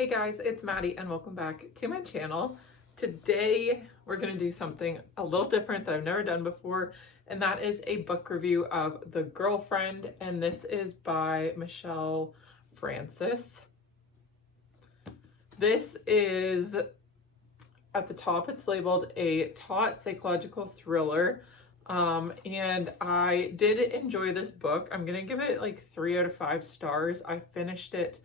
Hey guys, it's Maddie and welcome back to my channel. Today we're going to do something a little different that I've never done before, and that is a book review of The Girlfriend, and this is by Michelle Francis. This is, at the top it's labeled a taut psychological thriller, and I did enjoy this book. I'm going to give it like 3 out of 5 stars. I finished it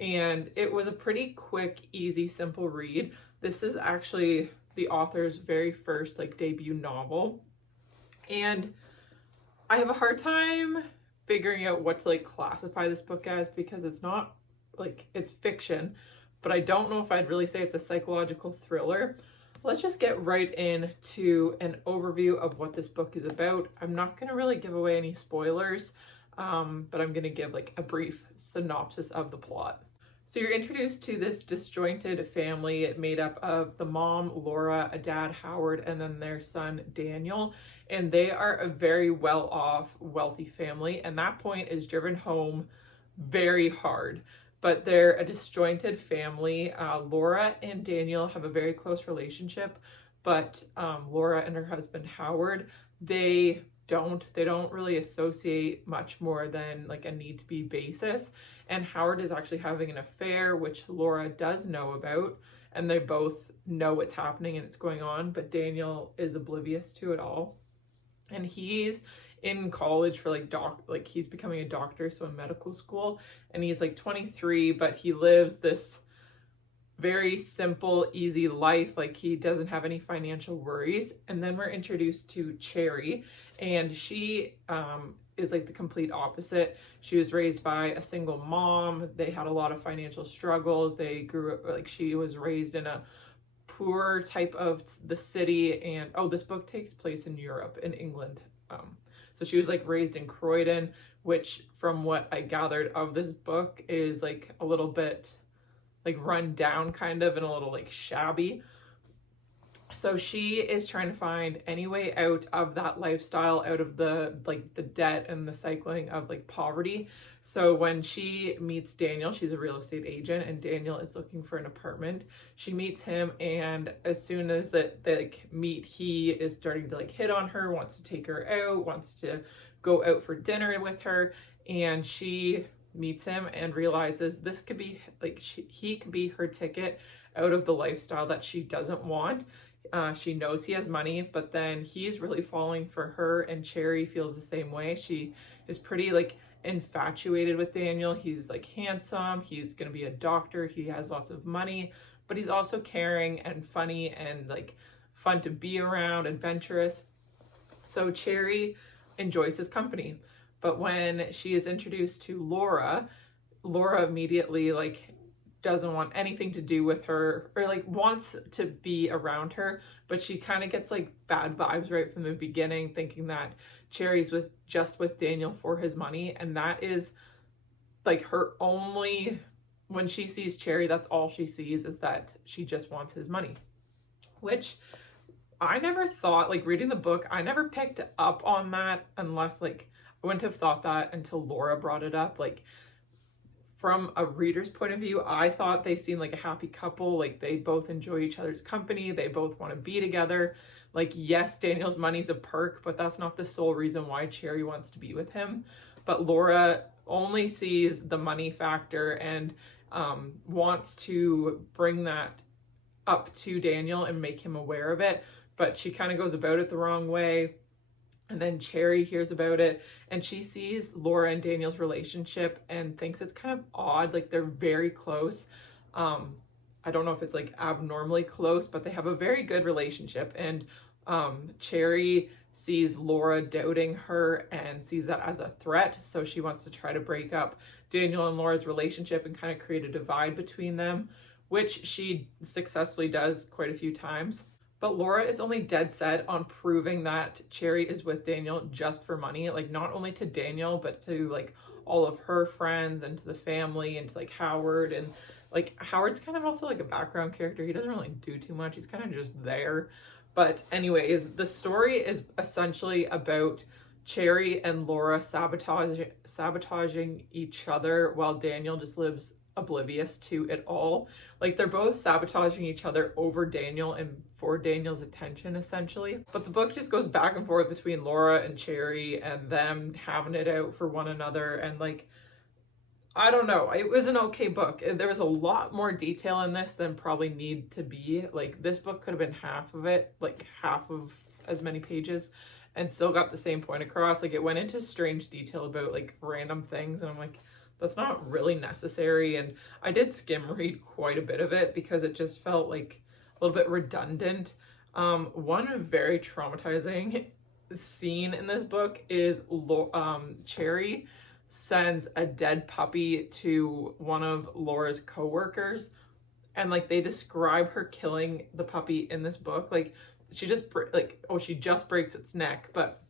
and it was a pretty quick, easy, simple read. This is actually the author's very first like debut novel, and I have a hard time figuring out what to like classify this book as, because it's not like, it's fiction, but I don't know if I'd really say it's a psychological thriller. Let's just get right into an overview of what this book is about. I'm not going to really give away any spoilers, but I'm going to give like a brief synopsis of the plot. So you're introduced to this disjointed family made up of the mom, Laura, a dad, Howard, and then their son, Daniel. And they are a very well-off, wealthy family. And that point is driven home very hard. But they're a disjointed family. Laura and Daniel have a very close relationship, but Laura and her husband, Howard, they don't really associate much more than like a need to be basis. And Howard is actually having an affair, which Laura does know about, and they both know what's happening and it's going on, but Daniel is oblivious to it all. And he's in college for like he's becoming a doctor, so in medical school, and he's like 23, but he lives this very simple, easy life. Like, he doesn't have any financial worries. And then we're introduced to Cherry, and she is like the complete opposite. She was raised by a single mom. They had a lot of financial struggles. They grew up, like, she was raised in a poor type of the city. And oh, this book takes place in Europe, in England. So she was like raised in Croydon, which from what I gathered of this book is like a little bit like run down kind of, and a little like shabby. So she is trying to find any way out of that lifestyle, out of the like the debt and the cycling of like poverty. So when she meets Daniel, she's a real estate agent, and Daniel is looking for an apartment. She meets him, and as soon as they like meet, he is starting to like hit on her, wants to take her out, wants to go out for dinner with her, and she meets him and realizes this could be like he could be her ticket out of the lifestyle that she doesn't want. She knows he has money, but then he's really falling for her, and Cherry feels the same way. She is pretty like infatuated with Daniel. He's like handsome, he's gonna be a doctor, he has lots of money, but he's also caring and funny and like fun to be around, adventurous. So Cherry enjoys his company. But when she is introduced to Laura, Laura immediately like doesn't want anything to do with her, or like wants to be around her, but she kind of gets like bad vibes right from the beginning, thinking that Cherry's just with Daniel for his money. And that is like her only, when she sees Cherry, that's all she sees, is that she just wants his money. Which I never thought, like reading the book, I never picked up on that, unless like I wouldn't have thought that until Laura brought it up. Like, from a reader's point of view, I thought they seemed like a happy couple. Like, they both enjoy each other's company. They both want to be together. Like, yes, Daniel's money's a perk, but that's not the sole reason why Cherry wants to be with him. But Laura only sees the money factor and wants to bring that up to Daniel and make him aware of it. But she kind of goes about it the wrong way. And then Cherry hears about it, and she sees Laura and Daniel's relationship and thinks it's kind of odd. Like, they're very close. I don't know if it's like abnormally close, but they have a very good relationship. And Cherry sees Laura doubting her and sees that as a threat. So she wants to try to break up Daniel and Laura's relationship and kind of create a divide between them, which she successfully does quite a few times. But Laura is only dead set on proving that Cherry is with Daniel just for money. Like, not only to Daniel, but to like all of her friends and to the family and to like Howard. And like, Howard's kind of also like a background character. He doesn't really do too much. He's kind of just there. But anyways, the story is essentially about Cherry and Laura sabotaging each other, while Daniel just lives oblivious to at all. Like, they're both sabotaging each other over Daniel and for Daniel's attention, essentially. But the book just goes back and forth between Laura and Cherry and them having it out for one another. And like, I don't know, it was an okay book. There was a lot more detail in this than probably need to be. Like, this book could have been half of it, like half of as many pages, and still got the same point across. Like, it went into strange detail about like random things, and I'm like, that's not really necessary. And I did skim read quite a bit of it because it just felt like a little bit redundant. One very traumatizing scene in this book is Cherry sends a dead puppy to one of Laura's co-workers, and like they describe her killing the puppy in this book. Like, she just she just breaks its neck, but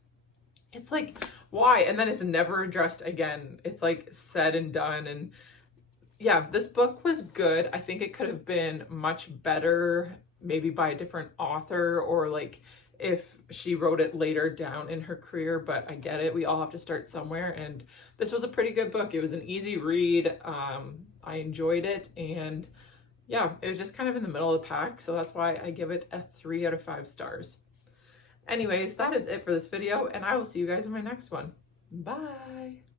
it's like, why? And then it's never addressed again. It's like said and done. And yeah, this book was good. I think it could have been much better, maybe by a different author, or like if she wrote it later down in her career, but I get it. We all have to start somewhere, and this was a pretty good book. It was an easy read. I enjoyed it, and yeah, it was just kind of in the middle of the pack, so that's why I give it a 3 out of 5 stars. Anyways, that is it for this video, and I will see you guys in my next one. Bye!